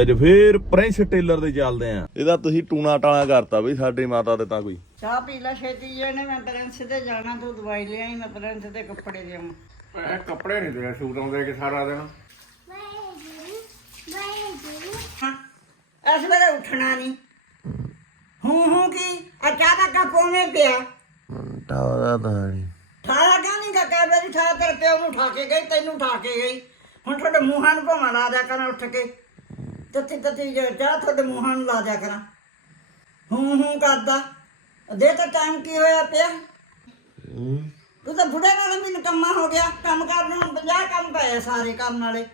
ਅੱਜ ਫੇਰ Prince tailor ਦੇ ਚੱਲਦੇ ਆ। ਇਹਦਾ ਤੁਸੀਂ ਟੂਣਾ ਟਾਣਾ ਕਰਤਾ ਬਈ ਸਾਡੀ ਮਾਤਾ ਦੇ ਤਾਂ ਕੋਈ। ਚਾਹ ਪੀ ਲੈ ਛੇਤੀ ਜਿਹਨੇ ਮੈਂ ਪ੍ਰਿੰਸ ਤੇ ਜਾਣਾ ਤੂੰ ਦਵਾਈ ਲਿਆਈ ਮੈਂ ਪ੍ਰਿੰਸ ਦੇ ਕੱਪੜੇ ਲਿਆਵਾਂ ਇਹ ਕੱਪੜੇ ਨਹੀਂ ਤੇਰੇ ਸੂਟ ਆਉਂਦੇ ਕਿ ਸਾਰਾ ਦਿਨ। ਇਸ ਵੇਲੇ ਉੱਠਣਾ ਨਹੀਂ। ਹੂੰ ਹੂੰ ਕੀ? ਆ ਕੋਨੇ ਪਿਆ। ਟਾਵਾ ਤਾਂ ਨਹੀਂ। ਠਾਇਆ ਕਿਉਂ ਨਹੀਂ ਕਾਕਾ ਮੇਰੀ ਠਾ ਤੇਰੇ ਪਿਓ ਨੂੰ ਕੇ ਗਈ ਤੈਨੂੰ ਕੇ ਗਈ। ਹੁਣ ਤੁਹਾਡੇ ਮੂੰਹਾਂ ਨੂੰ ਭਾਵਾਂ ਲਾ ਦਿਆ ਕਰਾਂ ਉੱਠ ਕੇ। ਤੱਤੀ ਤੱਤੀ ਚਾਹ ਤੁਹਾਡੇ ਮੂੰਹਾਂ ਨੂੰ ਲਾ ਦਿਆ ਕਰਾਂ। ਹੂੰ ਹੂੰ ਕਰਦਾ। ਦੇ ਤਾਂ ਟਾਈਮ ਕੀ ਹੋਇਆ ਪਿਆ? ਤੂੰ ਤਾਂ ਬੁੜੇ ਨਾਲ ਵੀ ਨਿਕੰਮਾ ਹੋ ਗਿਆ। ਕੰਮ ਕਰਨ ਨੂੰ 50 ਕੰਮ ਪਏ ਸਾਰੇ ਕੰਮ ਵਾਲੇ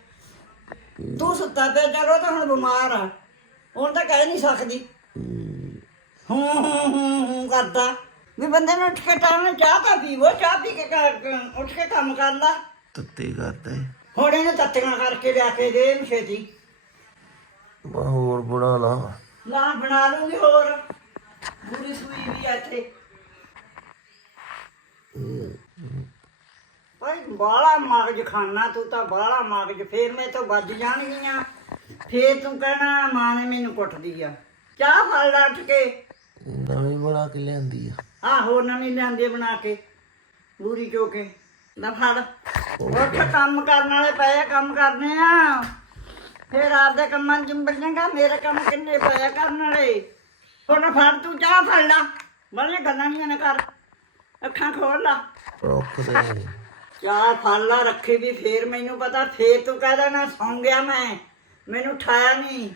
ਤੂੰ ਸੁੱਤਾ ਪਿਆ ਜਦੋਂ ਤਾਂ ਹੁਣ ਬਿਮਾਰ ਆ। ਹੁਣ ਤਾਂ ਕਹਿ ਨਹੀਂ ਸਕਦੀ। ਹੂੰ ਹੂੰ ਹੂੰ ਹੂੰ ਕਰਦਾ। ਵੀ ਬੰਦੇ ਨੂੰ ਉੱਠ ਕੇ ਟਾਈਮ ਨਾਲ ਚਾਹ ਤਾਂ ਪੀਵੋ ਚਾਹ ਪੀ ਕੇ ਉੱਠ ਕੇ ਕੰਮ ਕਰ ਲਾ। ਤੱਤੇ ਕਰਤੇ ਹੁਣ ਇਹਨੂੰ ਤੱਤੀਆਂ ਕਰਕੇ ਲਿਆ ਕੇ ਦੇ ਛੇਤੀ। ਹੋਰ ਬੁੜਾ ਲਾ। ਲਾ ਬਣਾ ਲੂੰਗੀ ਹੋਰ। ਬੁਰੀ ਸੂਈ ਵੀ ਆ ਇੱਥੇ। ਭਾਈ ਬਾਲਾ ਮਗਜ ਖਾਣਾ ਤੂੰ ਤਾਂ ਬਾਲਾ ਮਗਜ। ਫੇਰ ਮੈਂ ਤੋਂ ਵੱਜ ਜਾਣਗੀਆਂ। ਫੇਰ ਤੂੰ ਕਹਿਣਾ ਮਾਂ ਨੇ ਮੈਨੂੰ ਕੁੱਟਦੀ ਆ। ਚਾਹ ਫੜ ਲਾ ਉੱਠ ਕੇ। ਨਵੀਂ ਬਣਾ ਕੇ ਲਿਆਂਦੀ ਆ। ਆਹੋ ਨਵੀਂ ਲਿਆਂਦੀ ਬਣਾ ਕੇ। ਬੂਰੀ ਚੋ ਕੇ। ਨਾ ਫੜ। ਉੱਠ ਕੰਮ ਕਰਨ ਵਾਲੇ ਪਏ ਕੰਮ ਕਰਨੇ ਆ। ਫਿਰ ਆਪਦੇ ਕੰਮਾਂ 'ਚ ਚੰਬੜ ਜਾਂਗਾ ਮੇਰੇ ਕੰਮ ਕਿੰਨੇ ਪਏ ਆ ਕਰਨ ਵਾਲੇ। ਹੁਣ ਫੜ ਤੂੰ ਚਾਹ ਫੜ ਲਾ। ਬੜੇ ਗੱਲਾਂ ਨਹੀਂ ਨਾ ਕਰ। ਅੱਖਾਂ ਖੋਲ ਲਾ। ਚਾਹ ਫੜ ਲਾ ਰੱਖੀ ਵੀ ਫੇਰ ਮੈਨੂੰ ਪਤਾ ਫੇਰ ਤੂੰ ਕਹਿ ਦੇਣਾ ਸੌਂ ਗਿਆ ਮੈਂ। ਮੈਨੂੰ ਉਠਾਇਆ ਨਹੀਂ।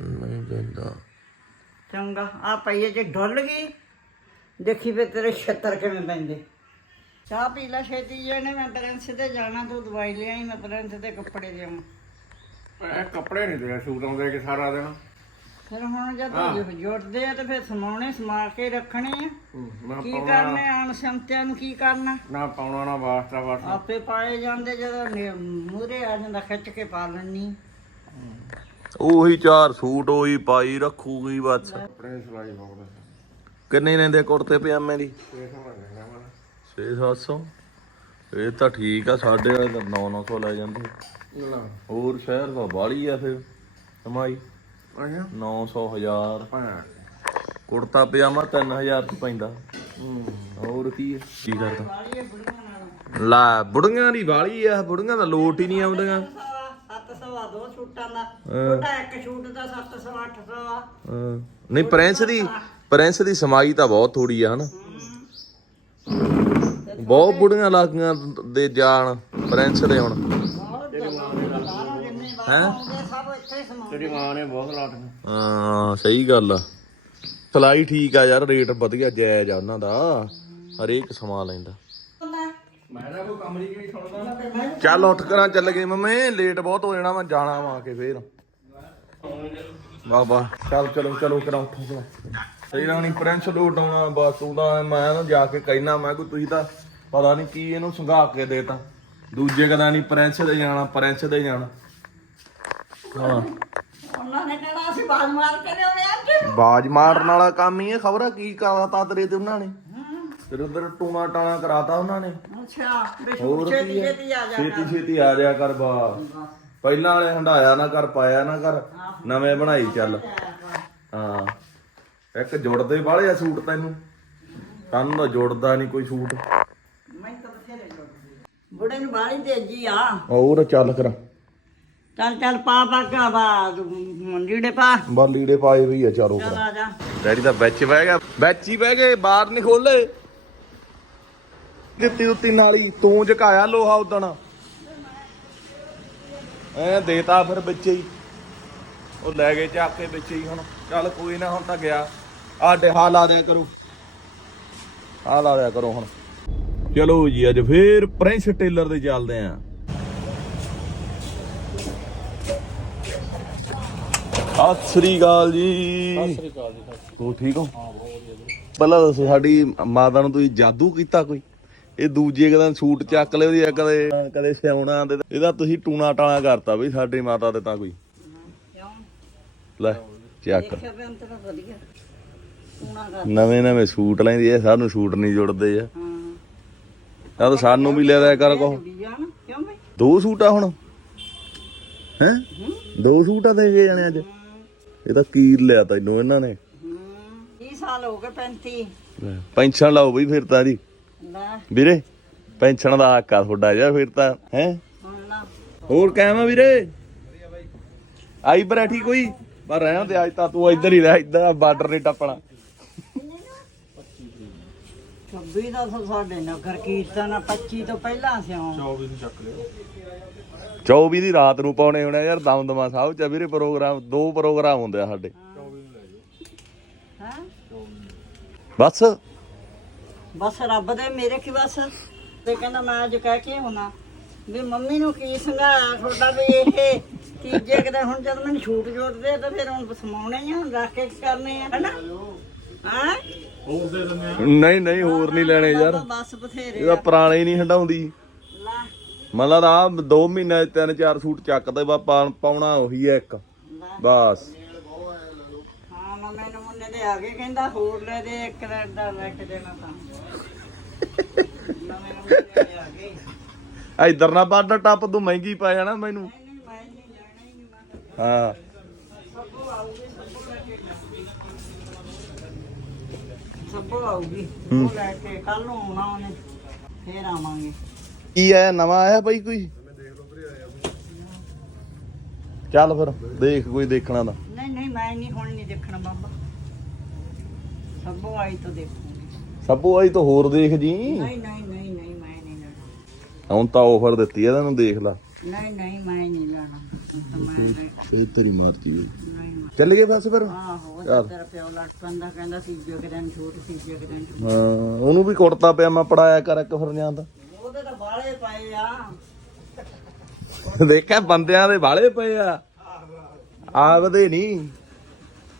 ਨਹੀਂ ਦਿੰਦਾ। ਚੰਗਾ ਆ ਪਈਏ ਜੇ ਡੁੱਲ ਗਈ। ਦੇਖੀ ਫੇ ਤੇਰੇ ਛੱਤਰ ਕਿਵੇਂ ਪੈਂਦੇ। ਚਾਹ ਪੀ ਲੈ ਛੇਤੀ ਜਿਹਨੇ ਮੈਂ ਪ੍ਰਿੰਸ ਤੇ ਜਾਣਾ ਤੂੰ ਦਵਾਈ ਲਿਆਈ ਮੈਂ ਪ੍ਰਿੰਸ ਦੇ ਕੱਪੜੇ ਲਿਆਵਾਂ ਇਹ ਕੱਪੜੇ ਨਹੀਂ ਤੇਰੇ ਸੂਟ ਆਉਂਦੇ ਕਿ ਸਾਰਾ ਦਿਨ? ਫਿਰ ਹੁਣ ਜਦੋਂ ਜੁੜਦੇ ਆ ਤੇ ਫਿਰ ਸਮਾਉਣੇ ਸਮਾ ਕੇ ਰੱਖਣੇ ਆ। ਨਾ ਕੀ ਪਾਉਣਾ। ਕਰਨੇ ਆਣ ਸੰਤਿਆਂ ਨੂੰ ਕੀ ਕਰਨਾ? ਨਾ ਪਾਉਣਾ ਨਾ ਵਾਸਤਾ ਬਸ ਆਪੇ ਪਾਏ ਜਾਂਦੇ ਜਦੋਂ ਮੂਰੇ ਆ ਜਾਂਦਾ ਖਿੱਚ ਕੇ ਪਾ ਲੈਣੀ ਉਹੀ ਚਾਰ ਸੂਟ ਉਹੀ ਪਾਈ ਰੱਖੂਗੀ ਬਸ। ਕੱਪੜੇ ਦੀ ਸਿਲਾਈ ਬਹੁਤ ਕਿੰਨੇ ਲੈਂਦੇ ਕੁੜਤੇ ਪਜਾਮੇ ਦੀ? ਇਹ ਸਮਝ ਲੈਣਾ ਮੈਂ 6-700 ਇਹ ਤਾਂ ਠੀਕ ਆ ਸਾਡੇ ਵਾਲੇ ਤਾਂ 9-900 ਲੈ ਜਾਂਦੇ। ਹੋਰ ਸ਼ਹਿਰ ਦਾ ਬਾਲੀ ਆ ਫਿਰ ਕਮਾਈ। ਆਇਆ 900 1000 ਪਾਇਆ ਕੁੜਤਾ ਪਜਾਮਾ 3000 ਚ ਪੈਂਦਾ। ਹੋਰ ਕੀ ਹੈ ਕੀ ਕਰਦਾ? ਲਾ ਬੁੜੀਆਂ ਦੀ ਵਾਲੀ ਆ ਬੁੜੀਆਂ ਦਾ ਲੋਟ ਹੀ ਨਹੀਂ ਆਉਂਦੀਆਂ। ਸੱਤ ਸਵਾ ਦੋ ਛੂਟਾਂ ਦਾ। ਛੋਟਾ ਇੱਕ ਛੂਟ ਦਾ 700 800 ਆ। ਹਾਂ। ਨਹੀਂ ਪ੍ਰਿੰਸ ਦੀ ਪ੍ਰਿੰਸ ਦੀ ਸਮਾਈ ਤਾਂ ਬਹੁਤ ਥੋੜੀ ਆ ਹਨਾ? ਬਹੁਤ ਬੁੜੀਆਂ ਲੱਗੀਆਂ ਦੇ ਜਾਣ ਪ੍ਰਿੰਸ ਦੇ ਹੁਣ। ਜ਼ਿਆਦਾ ਜਿੰਨੇ ਬਾਹਰ ਆਉਂਦੇ ਸਭ ਇੱਥੇ ਸਮਾਉਂਦੇ ਤੇਰੀ ਮਾਂ ਨੇ ਬਹੁਤ ਲਾਟੀਆਂ ਹਾਂ ਸਹੀ ਗੱਲ ਆ। ਸਲਾਈ ਠੀਕ ਆ ਯਾਰ ਰੇਟ ਵਧੀਆ ਜਾਇਜ਼ ਆ ਉਹਨਾਂ ਦਾ। ਹਰੇਕ ਸਮਾ ਲੈਂਦਾ। ਮੈਂ ਤਾਂ ਕੋਈ ਕੰਮ ਨਹੀਂ ਕੀ ਸੁਣਦਾ ਚੱਲ ਉੱਠ ਕਰਾਂ ਚੱਲ ਗਏ ਮੰਮੀ। ਲੇਟ ਬਹੁਤ ਹੋ ਜਾਣਾ ਮੈਂ ਜਾਣਾ ਵਾ ਕੇ ਫੇਰ। ਵਾਹ ਵਾਹ। ਚੱਲ ਚਲੋ ਚਲੋ ਕਰਾਂ ਉੱਠੋ ਚਲੋ ਸਹੀ ਨਹੀਂ ਪ੍ਰਿੰਸ ਲੋਟ ਆਉਣਾ ਬਸ ਤੂੰ ਤਾਂ ਮੈਂ ਨਾ ਜਾ ਕੇ ਕਹਿਣਾ ਮੈਂ ਕੋਈ ਤੁਸੀਂ ਤਾਂ ਪਤਾ ਨਹੀਂ ਕੀ ਇਹਨੂੰ ਸੰਘਾ ਕੇ ਦੇਤਾ। ਦੂਜੇ ਕਦਾ ਨਹੀਂ ਪ੍ਰਿੰਸ ਦੇ ਜਾਣਾ ਪ੍ਰਿੰਸ ਦੇ ਜਾਣਾ। ਹਾਂ। ਉਹਨਾਂ ਨੇ ਕਹਿਣਾ ਅਸੀਂ ਬਾਜ਼ ਮਾਰ ਕੇ ਲਿਆਉਣੇ ਅੱਜ ਬਾਜ ਮਾਰਨ ਵਾਲਾ ਕੰਮ ਹੀ ਹੈ ਖਬਰ ਆ ਕੀ ਕਰਾਤਾ ਤੇਰੇ ਤੇ ਉਹਨਾਂ ਨੇ? ਫਿਰ ਉਧਰ ਟੂਣਾ ਟਾਣਾ ਕਰਾਤਾ ਉਹਨਾਂ ਨੇ? ਅੱਛਾ ਹੋਰ ਛੇਤੀ ਹੈ? ਛੇਤੀ ਆ ਜਾ ਛੇਤੀ ਛੇਤੀ ਆ ਜਾ ਕਰ ਬਾ। ਪਹਿਲਾਂ ਵਾਲੇ ਹੰਡਾਇਆ ਨਾ ਕਰ ਪਾਇਆ ਨਾ ਕਰ ਨਵੇਂ ਬਣਾਈ ਚੱਲ। ਹਾਂ। ਇੱਕ ਜੁੜਦੇ ਵਾਲੇ ਆ ਸੂਟ ਤੈਨੂੰ। ਤੈਨੂੰ ਤਾਂ ਜੁੜਦਾ ਨਹੀਂ ਕੋਈ ਸੂਟ। ਮੈਂ ਤਾਂ ਬਥੇਰੇ ਜੋੜਦੀ। ਬੁੜੇ ਨੂੰ ਬਾਹਲੀ ਤੇਜੀ ਆ। ਹੋਰ ਚੱਲ ਕਰ। ਚੱਲ ਚੱਲ ਪਾ ਪਾ ਕੇ ਬਾ ਲੀੜੇ ਪਾ। ਬਾ ਲੀੜੇ ਪਾਏ ਵੀ ਆ ਚਾਰੋ ਚੱਲ ਆ ਜਾ। ਡੈਡੀ ਤਾਂ ਵਿੱਚ ਬਹਿ ਗਿਆ। ਵਿੱਚ ਹੀ ਬਹਿ ਗਏ ਬਾਹਰ ਨਹੀਂ ਖੋਲੇ ਦਿੱਤੀ ਉੱਤੀ ਨਾਲੀ ਤੂੰ ਝਕਾਇਆ ਲੋਹਾ ਉਦਣ। ਐ ਦੇਤਾ ਫਿਰ ਵਿੱਚ ਹੀ। ਉਹ ਲੈ ਗਏ ਚੱਕ ਕੇ ਵਿੱਚ ਹੀ ਹੁਣ। ਚੱਲ ਕੋਈ ਨਾ ਹੁਣ ਤਾਂ ਗਿਆ। ਆ ਡਿਹਾ ਲਾ ਦਿਆ ਕਰੋ। ਆ ਲਾ ਦਿਆ ਕਰੋ ਹੁਣ। ਚਲੋ ਜੀ ਅੱਜ ਫੇਰ ਪ੍ਰਿੰਸ ਟੇਲਰ ਦੇ ਚੱਲਦੇ ਆਂ। ਸਤਿ ਸ੍ਰੀ ਅਕਾਲ ਜੀ। ਸਤਿ ਸ੍ਰੀ ਅਕਾਲ ਜੀ ਹੋ ਠੀਕ ਹੋ? ਪਹਿਲਾਂ ਦੱਸੋ ਸਾਡੀ ਮਾਤਾ ਨੂੰ ਤੁਸੀਂ ਜਾਦੂ ਕੀਤਾ ਕੋਈ? ਇਹ ਦੂਜੇ ਕਦਾਂ ਸੂਟ ਚੱਕ ਲਿਓ ਦੀ ਕਦੇ ਕਦੇ ਸਿਉਣਾ ਦੇ ਇਹਦਾ ਤੁਸੀਂ ਟੂਣਾ ਟਾਣਾ ਕਰਤਾ ਬਈ ਸਾਡੀ ਮਾਤਾ ਦੇ ਤਾਂ ਕੋਈ। ਕਿਉਂ ਲੈ ਚੱਕ। ਵੀ ਵਧੀਆ। ਨਵੇਂ ਨਵੇਂ ਸੂਟ ਲੈਂਦੀ ਐ ਸਾਨੂੰ ਸੂਟ ਨਹੀਂ ਜੁੜਦੇ ਆ ਹਾਂ। ਆ ਤਾਂ ਸਾਨੂੰ ਵੀ ਲੈ ਦਿਆ ਕਰ ਕੋ ਦੋ ਸੂਟ ਆ ਹੁਣ? ਹੈ? ਦੋ ਸੂਟ ਆ ਦੇ ਗਏ ਜਾਣੇ ਅੱਜ। ਇਹ ਤਾਂ ਕੀਰ ਲਿਆ ਤੈਨੂੰ ਇਹਨਾਂ ਨੇ? ਹੂੰ 20 ਸਾਲ ਹੋ ਗਏ 35 ਪੈਨਸ਼ਨ ਲਾਓ ਬਈ ਫਿਰ ਤਾਂ ਜੀ। ਲੈ। ਵੀਰੇ ਪੈਨਸ਼ਨ ਦਾ ਹੱਕ ਆ ਤੁਹਾਡਾ ਯਾਰ ਫਿਰ ਤਾਂ ਹੈ? ਹੁਣ ਨਾ। ਹੋਰ ਕਹਿਵਾ ਵੀਰੇ? ਆਈ ਬਰੈਠੀ ਕੋਈ? ਪਰ ਰਹਿਣ ਦੇ ਅੱਜ ਤਾਂ ਤੂੰ ਇੱਧਰ ਹੀ ਰਹਿ ਇੱਧਰ ਬਾਰਡਰ ਨਹੀਂ ਟੱਪਣਾ। 26 ਦਾ ਤਾਂ ਸਾਡੇ ਨਗਰ ਕੀਰਤਨ ਆ 25 ਤੋਂ ਪਹਿਲਾਂ ਸਿਉਂ। 24 ਦੀ ਰਾਤ ਨੂੰ ਪਾਉਣੇ ਹੋਣੇ ਯਾਰ ਦਮਦਮਾ ਸਾਹਿਬ ਚ ਵੀਰੇ ਪ੍ਰੋਗਰਾਮ ਦੋ ਪ੍ਰੋਗਰਾਮ ਹੁੰਦੇ ਆ ਸਾਡੇ। ਹੈ? ਬਸ। ਬਸ ਰੱਬ ਦੇ ਮੇਰੇ ਕੀ ਬਸ? ਤੇ ਕਹਿੰਦਾ ਮੈਂ ਅੱਜ ਕਹਿ ਕੇ ਹੁਣਾ ਵੀ ਮੰਮੀ ਨੂੰ ਕੀ ਸੰਘਾਇਆ ਤੁਹਾਡਾ ਵੀ ਇਹ ਤੀਜੇ ਕਿਤੇ ਹੁਣ ਜਦ ਮੈਨੂੰ ਛੂਟ ਜੋੜਦੇ ਤਾਂ ਫਿਰ ਹੁਣ ਸਮਾਉਣੇ ਹੀ ਆ ਹੁਣ ਰੱਖ ਕੇ ਕੀ ਕਰਨੇ ਆ ਹੈਨਾ? ਹਾਂ? ਨਹੀਂ ਨਹੀਂ ਹੋਰ ਨਹੀਂ ਲੈਣੇ ਯਾਰ। ਬਸ ਬਥੇਰੇ ਇਹਦਾ ਪੁਰਾਣੇ ਹੀ ਨਹੀਂ ਹਟਾਉਂਦੀ ਲਾ ਮਤਲਬ ਆ ਦੋ ਮਹੀਨੇ ਚ ਤਿੰਨ ਚਾਰ ਸੂਟ ਚੱਕਦੇ ਬਾ ਪਾਉਣਾ ਉਹੀ ਹੈ ਇੱਕ। ਬਸ। ਹਾਂ ਮੰਮੀ ਨੂੰ ਦੇ ਆ ਗਏ ਕਹਿੰਦਾ ਹੋਰ ਲੈ ਦੇ ਇੱਕ ਰੈਡ ਦਾ ਲੈ ਕੇ ਦੇਣਾ ਤਾਂ। ਨਵੇਂ ਮੁੰਡੇ ਦੇ ਆ ਗਏ ਇਧਰ ਨਾ ਬਾਡਾ ਟੱਪ ਤੂੰ ਮਹਿੰਗੀ ਪਾ ਜਾਣਾ ਮੈਨੂੰ। ਹੀ ਸਭੋ ਆਊਗੀ ਉਹ ਲੈ ਕੇ ਕੱਲ ਨੂੰ ਆਉਣਾ ਉਹਨੇ ਫੇਰ ਆਵਾਂਗੇ। ਕੀ ਆਇਆ? ਨਵਾਂ ਆਇਆ ਬਾਈ ਕੋਈ? ਚੱਲ ਫਿਰ ਦੇਖ ਕੋਈ ਦੇਖਣਾ ਦਾ ਨਹੀਂ ਨਹੀਂ ਮੈਂ ਨਹੀਂ ਹੁਣ ਨਹੀਂ ਦੇਖਣਾ ਬਾਬਾ। ਸਭੋ ਆਈ ਤਾਂ ਦੇਖੂਗੀ। ਸਭੋ ਆਈ ਤਾਂ ਹੋਰ ਦੇਖ ਜੀ। ਨਹੀਂ ਨਹੀਂ ਨਹੀਂ ਨਹੀਂ ਮੈਂ ਨਹੀਂ ਲੈਣਾ। ਹੁਣ ਤਾਂ ਆਫਰ ਦਿੱਤੀ ਆ ਤੈਨੂੰ ਦੇਖ ਲੈ। ਨਹੀਂ ਨਹੀਂ ਮੈਂ ਨਹੀਂ ਲੈਣਾ। ਤਾਂ ਮੈਂ ਲੈ- ਤੇ ਤੇਰੀ ਮਾਰਤੀ ਨਹੀਂ ਮੈਂ- ਚੱਲ ਗਏ ਬਸ ਫਿਰ। ਆਹੋ ਚੱਲ। ਤੇਰਾ ਪਿਓ ਲੜ ਪੈਂਦਾ ਕਹਿੰਦਾ ਸੀ ਜੋ ਕਿ ਦਿਨ ਛੂਟ ਸੀ ਜੋ ਕਿ ਦਿਨ ਛੂਟ ਹਾਂ ਉਹਨੂੰ ਵੀ ਕੁੜਤਾ ਪਿਆ ਮੈਂ ਪੜਾਇਆ ਕਰ ਇੱਕ ਫਿਰ ਤਾਂ। ਬਾਲੇ ਪਏ ਆ। ਦੇਖਿਆ ਬੰਦਿਆਂ ਦੇ ਵਾਲੇ ਪਏ ਆ। ਆਪਦੇ ਨਹੀਂ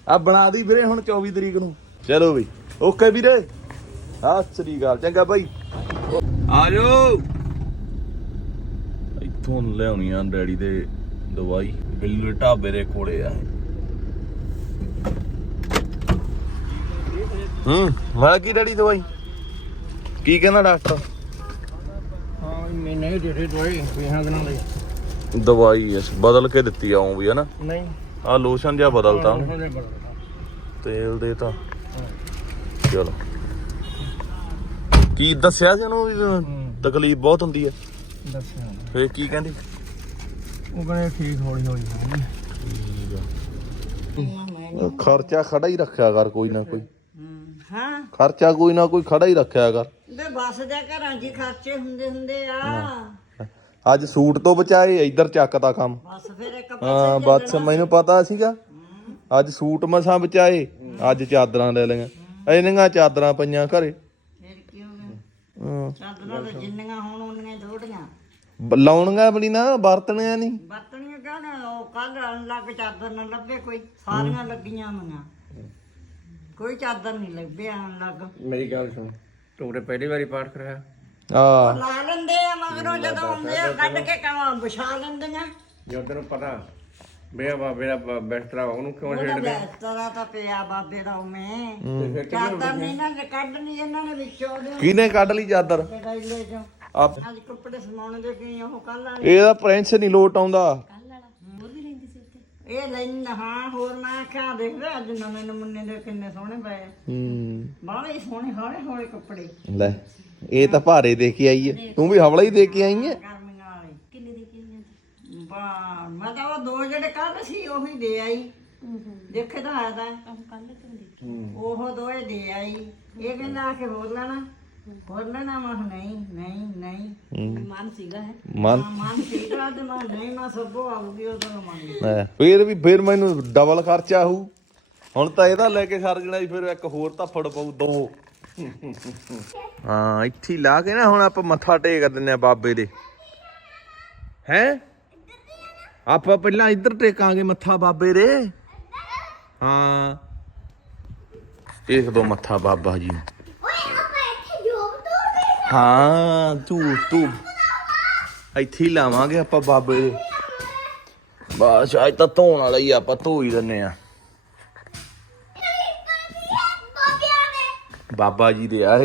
ਆ ਬਣਾ ਦੀ ਵੀਰੇ ਹੁਣ 24 ਤਰੀਕ ਨੂੰ। ਚਲੋ ਵੀ ਓਕੇ ਵੀਰੇ। ਆ ਸ੍ਰੀ ਅਕਾਲ। ਚੰਗਾ ਬਾਈ। ਆ ਜਾਓ। ਇੱਥੋਂ ਲਿਆਉਣੀ ਆ ਡੈਡੀ ਦੇ ਦਵਾਈ। ਬਿੱਲੂ ਢਾਬੇ ਦੇ ਕੋਲੇ ਆ ਹੂੰ। ਮੈਂ ਕੀ ਡੈਡੀ ਦਵਾਈ? ਕੀ ਕਹਿੰਦਾ ਡਾਕਟਰ? ਜਿਹੜੇ ਦਵਾਈ ਪੀਹਾਂ ਦਿਨਾਂ ਦੀ। ਦਵਾਈ ਇਸ ਬਦਲ ਕੇ ਦਿੱਤੀ ਆਉਂ ਵੀ ਹਨਾ? ਨਹੀਂ। ਆ ਲੋਸ਼ਨ ਜਿਹਾ ਬਦਲਤਾ। ਉਹਨੇ ਤੇਲ ਦੇ ਤਾਂ। ਚਲੋ। ਕੀ ਦੱਸਿਆ ਸੀ ਉਹਨੂੰ ਵੀ ਤਕਲੀਫ ਬਹੁਤ ਹੁੰਦੀ ਹੈ ਦੱਸਿਆ ਫੇਰ ਕੀ ਕਹਿੰਦੀ? ਉਹ ਕਹਿੰਦੇ ਠੀਕ ਹੌਲੀ ਹੌਲੀ ਖਰਚਾ ਖੜਾ ਹੀ ਰੱਖਿਆ ਕਰ ਕੋਈ ਨਾ ਕੋਈ। ਹਾਂ। ਖਰਚਾ ਕੋਈ ਨਾ ਕੋਈ ਖੜਾ ਹੀ ਰੱਖਿਆ ਕਰ। ਤੇ ਬਸ ਦੇ ਘਰਾਂ 'ਚ ਹੀ ਖਰਚੇ ਹੁੰਦੇ ਹੁੰਦੇ ਆ। ਅੱਜ ਸੂਟ ਤੋਂ ਬਚਾਏ ਇੱਧਰ ਚੱਕਦਾ ਕੰਮ। ਬਸ ਫਿਰ ਇੱਕ ਹਾਂ ਬਸ ਮੈਨੂੰ ਪਤਾ ਸੀਗਾ। ਅੱਜ ਸੂਟ ਮਸਾਂ ਬਚਾਏ ਅੱਜ ਚਾਦਰਾਂ ਲੈ ਲਈਆਂ। ਇੰਨੀਆਂ ਚਾਦਰਾਂ ਪਈਆਂ ਘਰੇ। ਫਿਰ ਕੀ ਹੋ ਗਿਆ ਹਾਂ। ਚਾਦਰਾਂ ਤਾਂ ਜਿੰਨੀਆਂ ਹੋਣ ਉਹਨੀਆਂ ਥੋੜੀਆਂ। ਬ- ਲਾਉਣੀਆਂ ਵੀ ਨੀ ਨਾ ਵਰਤਣੀਆਂ ਨਹੀਂ ਵਰਤਣੀਆਂ ਕਹਿਣ ਉਹ ਕੱਲ ਲੱਗ ਚਾਦਰ ਨਾ ਲੱਭੇ ਕੋਈ। ਸਾਰੀਆਂ ਲੱਗੀਆਂ ਹੋਈਆਂ। ਕੋਈ ਚਾਦਰ ਨਹੀਂ ਲੱਭਿਆ ਲੱਗ। ਮੇਰੀ ਗੱਲ ਸੁਣ। ਤੇ ਪਹਿਲੀ ਵਾਰੀ ਪਾਠ ਕਰਾਇਆ। ਆ ਲਾ ਲੈਂਦੇ ਆ ਮਗਰੋਂ ਜਦੋਂ ਆਉਂਦੇ ਆ ਕੱਢ ਕੇ ਕਵਾਂ ਵਿਛਾ ਲੈਂਦੀਆਂ। ਜੋ ਤੈਨੂੰ ਪਤਾ ਮੇਰਾ ਬਾਬੇ ਦਾ ਬ- ਬਿਸਤਰਾ ਉਹਨੂੰ ਕਿਉਂ ਉਹਦਾ ਛੇੜਦੇ ਬੈਸਤਰਾ ਤਾਂ ਪਿਆ ਬਾਬੇ ਦਾ ਉਵੇਂ। ਤੇ ਫਿਰ ਚਾਦਰ ਨਹੀਂ ਨਾ ਕੱਢਣੀ ਇਹਨਾਂ ਨੇ ਵਿੱਚੋਂ ਉਹਦੇ। ਕਿਹਨੇ ਕੱਢ ਲਈ ਚਾਦਰ? ਡਾਈਲੇ ਚੋਂ। ਆਪ ਅੱਜ ਕੱਪੜੇ ਸਮਾਉਣ ਦੇ ਗਏ ਉਹ ਕੱਲ ਵਾਲੇ? ਇਹਦਾ ਪ੍ਰਿੰਸ ਨਹੀਂ ਲੋਟ ਆਉਂਦਾ। ਇਹ ਲੈਣ ਹਾਂ ਹੋਰ ਮੈਂ ਕਿਹਾ ਦੇਖ ਲੈ ਅੱਜ ਨਵੇਂ ਨਮੂਨੇ ਦੇ ਕਿੰਨੇ ਸੋਹਣੇ ਪਏ ਆ। ਹੂੰ। ਬਾਹਲੇ ਸੋਹਣੇ ਹੌਲੇ ਹੌਲੇ ਕੱਪੜੇ। ਲੈ ਇਹ ਤਾਂ ਭਾਰੇ ਦੇ ਕੇ ਆਈ ਹੈ ਤੂੰ ਵੀ ਹਵਲਾ ਹੀ ਦੇ ਕੇ ਆਈ ਹੈ ਗਰਮੀਆਂ ਵਾਲੇ। ਕਿੰਨੇ ਦੇ ਕਿੰਨੇ ਬਾ ਮੈਂ ਤਾਂ ਉਹ ਦੋ ਜਿਹੜੇ ਕੱਲ ਸੀ ਉਹੀ ਦੇ ਆਈ। ਦੇਖੇ ਤਾਂ ਆਇਆ ਤਾਂ। ਉਹ ਦੋਏ ਦੇ ਆਈ। ਇਹ ਕਹਿੰਦਾ ਆ ਕੇ ਹੋਰ ਲੈਣਾ। ਹੋਰ ਲੈਣਾ ਮੈਂ ਕਿਹਾ ਨਹੀਂ ਨਹੀਂ ਨਹੀਂ। ਮਨ ਸੀਗਾ ਹੈ ਮਨ? ਮਨ ਸੀਗਾ ਤੇ ਮੈਂ ਨਹੀਂ ਮੈਂ ਸਭੋ ਆਉਗੀ ਉਦੋਂ ਨੂੰ ਮੰਗੀ ਲੈ, ਫੇਰ ਵੀ ਫੇਰ ਮੈਨੂੰ ਡਬਲ ਖਰਚਾ ਹੋਊ ਹੁਣ ਤਾਂ ਇਹਦਾ ਲੈ ਕੇ ਸਰ ਜਣਾ ਫਿਰ ਇੱਕ ਹੋਰ ਧੱਫੜ ਪਊ ਦੋ। ਹਾਂ ਇੱਥੇ ਹੀ ਲਾ ਕੇ ਨਾ ਹੁਣ ਆਪਾਂ ਮੱਥਾ ਟੇਕ ਦਿੰਨੇ ਆ ਬਾਬੇ ਦੇ। ਹੈ? ਆਪਾਂ ਪਹਿਲਾਂ ਇੱਧਰ ਟੇਕਾਂਗੇ ਮੱਥਾ ਬਾਬੇ ਦੇ। ਹਾਂ। ਟੇਕ ਦੋ ਮੱਥਾ ਬਾਬਾ ਜੀ। ਹਾਂ, ਤੂੰ ਤੂੰ। ਇੱਥੇ ਹੀ ਲਾਵਾਂਗੇ ਆਪਾਂ ਬਾਬੇ ਦੇ। ਬਸ, ਅੱਜ ਤਾਂ ਧੋਣ ਵਾਲਾ ਹੀ ਆਪਾਂ ਧੋ ਹੀ ਦਿੰਨੇ ਆ। ਬਾਬਾ ਜੀ ਦੇ ਆ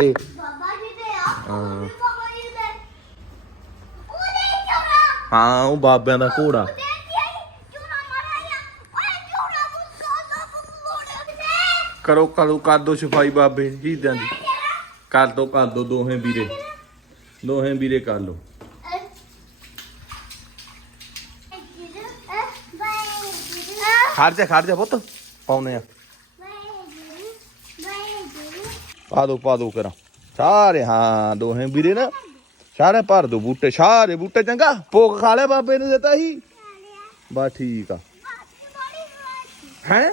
ਹਾਂ। ਉਹ ਬਾਬਿਆਂ ਦਾ ਘੋੜਾ। ਕਰੋ ਕਰੋ, ਕਰ ਸਫ਼ਾਈ ਬਾਬੇ ਜੀ ਦੀ। ਕਰ ਦੋ ਕਰ ਦੋ, ਦੋਹੇ ਵੀਰੇ। ਦੋਹੇ ਵੀਰੇ ਕਰ ਲੋ ਖੜ ਜਾ ਖੜ ਜਾ ਪੁੱਤ। ਪਾਉਨੇ ਆ। ਪਾ ਦੋ ਪਾ ਦੋ ਕਰਾਂ। ਸਾਰੇ, ਹਾਂ, ਦੋਹੇ ਵੀਰੇ ਨਾ। ਸਾਰੇ ਭਰ ਦੋ ਬੂਟੇ, ਸਾਰੇ ਬੂਟੇ ਚੰਗਾ। ਭੋਗ ਖਾ ਲਿਆ ਬਾਬੇ ਨੂੰ ਦਿੱਤਾ ਸੀ। ਬਸ ਠੀਕ ਆ। ਹੈ?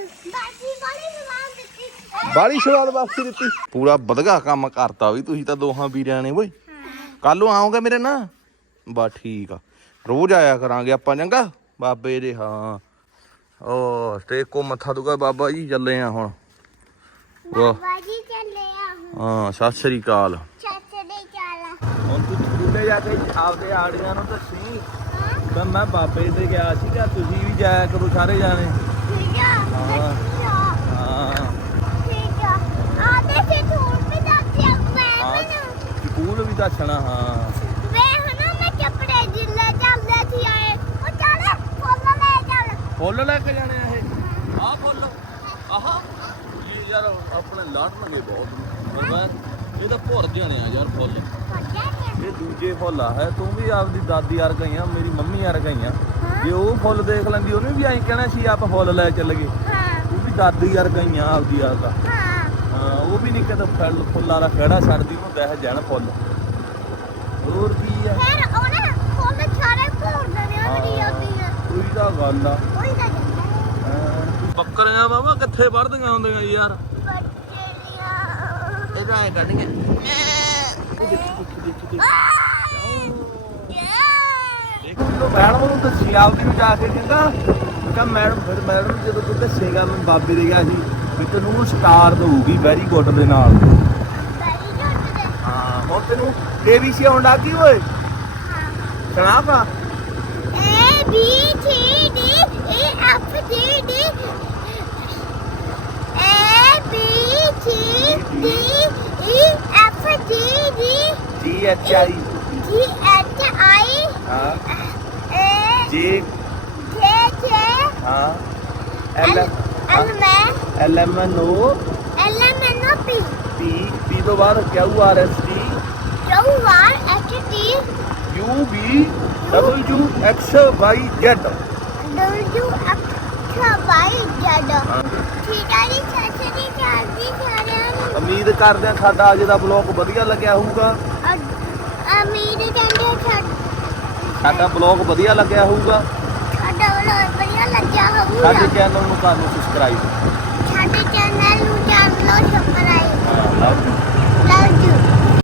ਬਾਲੀ ਸ਼ੁਰੂਆਤ ਬਖਸ਼ੀ ਦਿੱਤੀ। ਪੂਰਾ ਵਧਗਾ ਕੰਮ ਕਰਤਾ ਵੀ ਤੁਸੀਂ ਤਾਂ ਦੋਹਾਂ ਵੀਰਿਆਂ ਨੇ ਓਏ ਕੱਲ ਨੂੰ ਆਓਗੇ ਮੇਰੇ ਨਾਲ? ਬਸ ਠੀਕ ਆ। ਰੋਜ਼ ਆਇਆ ਕਰਾਂਗੇ ਆਪਾਂ ਚੰਗਾ ਬਾਬੇ ਦੇ ਹਾਂ। ਓ ਤੇ ਕੋ ਮੱਥਾ ਦੁਗਾ ਬਾਬਾ ਜੀ ਚੱਲੇ ਆ ਹੁਣ। ਵਾਹ। ਬਾਜੀ ਚੱਲੇ ਆ ਹੁਣ। ਹਾਂ ਸਤਿ ਸ੍ਰੀ ਅਕਾਲ। ਛੱਤ ਦੇ ਚਾਲਾ ਹੁਣ ਤੂੰ ਸਕੂਲੇ ਜਾ ਕੇ ਆਪਦੇ ਆੜੀਆਂ ਨੂੰ ਦੱਸੀ। ਹਾਂ। ਤਾਂ ਮੈਂ ਬਾਬੇ ਤੇ ਗਿਆ ਸੀਗਾ ਤੁਸੀਂ ਵੀ ਜਾਇਆ ਕਰੋ ਸਾਰੇ ਜਾਣੇ। ਠੀਕ ਆ ਹਾਂ। ਠੀਕ ਆ। ਹਾਂ ਠੀਕ ਆ ਆ ਤੇ ਫਿਰ ਥੋੜ ਵੀ ਦੱਸਿਆ ਮੈਂ ਹਾਂ ਮੈਨੂੰ ਦੱਸਣਾ ਹਾਂ। ਵੇ ਹਨਾ ਮੈਂ ਕੱਪੜੇ ਜਿੱਲੇ ਚੱਲਦੇ ਸੀ ਆਏ। ਉਹ ਚੱਲ ਫੁੱਲ ਲੈ ਚੱਲ। ਫੁੱਲ ਲੈ ਕੇ ਜਾਣੇ ਆ ਇਹ? ਆਹ ਫੁੱਲ। ਆਹਾ। ਇਹ ਯਾਰ ਆਪਣੇ ਲਾਟਣਗੇ ਬਹੁਤ। ਇਹ ਤਾਂ ਭੁਰ ਜਾਣੇ ਆ ਯਾਰ ਫੁੱਲ। ਇਹ ਦੂਜੇ ਫੁੱਲ ਆ। ਹੈ ਤੂੰ ਵੀ ਆਪਦੀ ਦਾਦੀ ਯਾਰ ਗਈਆਂ ਮੇਰੀ ਮੰਮੀ ਯਾਰ ਗਈਆਂ ਜੇ ਉਹ ਫੁੱਲ ਦੇਖ ਲੈਂਦੀ ਉਹਨੇ ਵੀ ਐਂ ਕਹਿਣਾ ਸੀ ਆਪ ਫੁੱਲ ਲੈ ਚੱਲ ਗਏ। ਹਾਂ। ਉਹ ਵੀ ਦਾਦੀ ਯਾਰ ਗਈਆਂ ਆਪਦੀ ਯਾਰ ਦਾ। ਉਹ ਵੀ ਨਹੀਂ ਕਦੇ ਫੁੱਲ ਫੁੱਲਾਂ ਦਾ ਖੜਾ ਛੱਡਦੀ ਉਹਨੂੰ ਦਹਿ ਜਾਣ ਫੁੱਲ ਹੋਰ ਕੀ ਆ ਫਿਰ ਉਹਨੇ ਫੁੱਲ ਸਾਰੇ ਭੋਰ ਦੇਣੇ ਉਹਦੀ ਆਉਂਦੀ ਗੱਲ ਆ। ਬੱਕਰੀਆਂ ਬਾਬਾ ਕਿੱਥੇ ਵੜਦੀਆਂ ਹੁੰਦੀਆਂ ਯਾਰ? ਬੱਚੇੜੀਆਂ ਇਹਦਾ ਐ ਕੱਢੀਆਂ ਦੇਖੋ ਜਦੋਂ ਮੈਡਮ ਨੂੰ ਦੱਸੀ ਆਪਦੀ ਨੂੰ ਜਾ ਕੇ ਕਹਿੰਦਾ ਕਿ ਮੈਡਮ ਫਿਰ ਮੈਡਮ ਜਦੋਂ ਤੂੰ ਦੱਸੇਗਾ ਮੈਂ ਬਾਬੇ ਦੇ ਗਿਆ ਸੀ ਵੀ ਤੈਨੂੰ ਸਟਾਰ ਦਊਗੀ ਵੈਰੀ ਗੁੱਡ ਦੇ ਨਾਲ। ਹਾਂ ਹੁਣ ਤੈਨੂੰ ਏਬੀਸੀ ਆਉਣ ਲੱਗ ਗਈ ਓਏ। ਸੁਣਾ ਪਾ B C D E F G D A B C D E F G D G H I G H I ਹਾਂ A ਜੀ J J ਹਾਂ L L L M L M N O L M N O P P P ਤੋਂ ਬਾਅਦ Q R S T Q R H T U V W X Y Z W X Y Z. ਠੀਕ ਹੈ ਜੀ ਸ਼੍ਰੀ ਅਕਾਲ ਜੀ ਸਾਰਿਆਂ ਨੂੰ। ਉਮੀਦ ਕਰਦੇ ਹਾਂ ਸਾਡਾ ਅੱਜ ਦਾ ਬਲੌਗ ਵਧੀਆ ਲੱਗਿਆ ਹੋਊਗਾ। ਅਮੀਰ ਕਹਿੰਦੇ ਛੱਡ ਸਾਡਾ ਬਲੌਗ ਵਧੀਆ ਲੱਗਿਆ ਹੋਊਗਾ। ਸਾਡਾ ਵਲੋਗ ਵਧੀਆ ਲੱਗਿਆ ਸਾਡੇ ਹੋਊਗਾ ਚੈਨਲ ਨੂੰ ਕਰ ਲਓ ਸਬਸਕ੍ਰਾਈਬ ਸਾਡੇ ਚੈਨਲ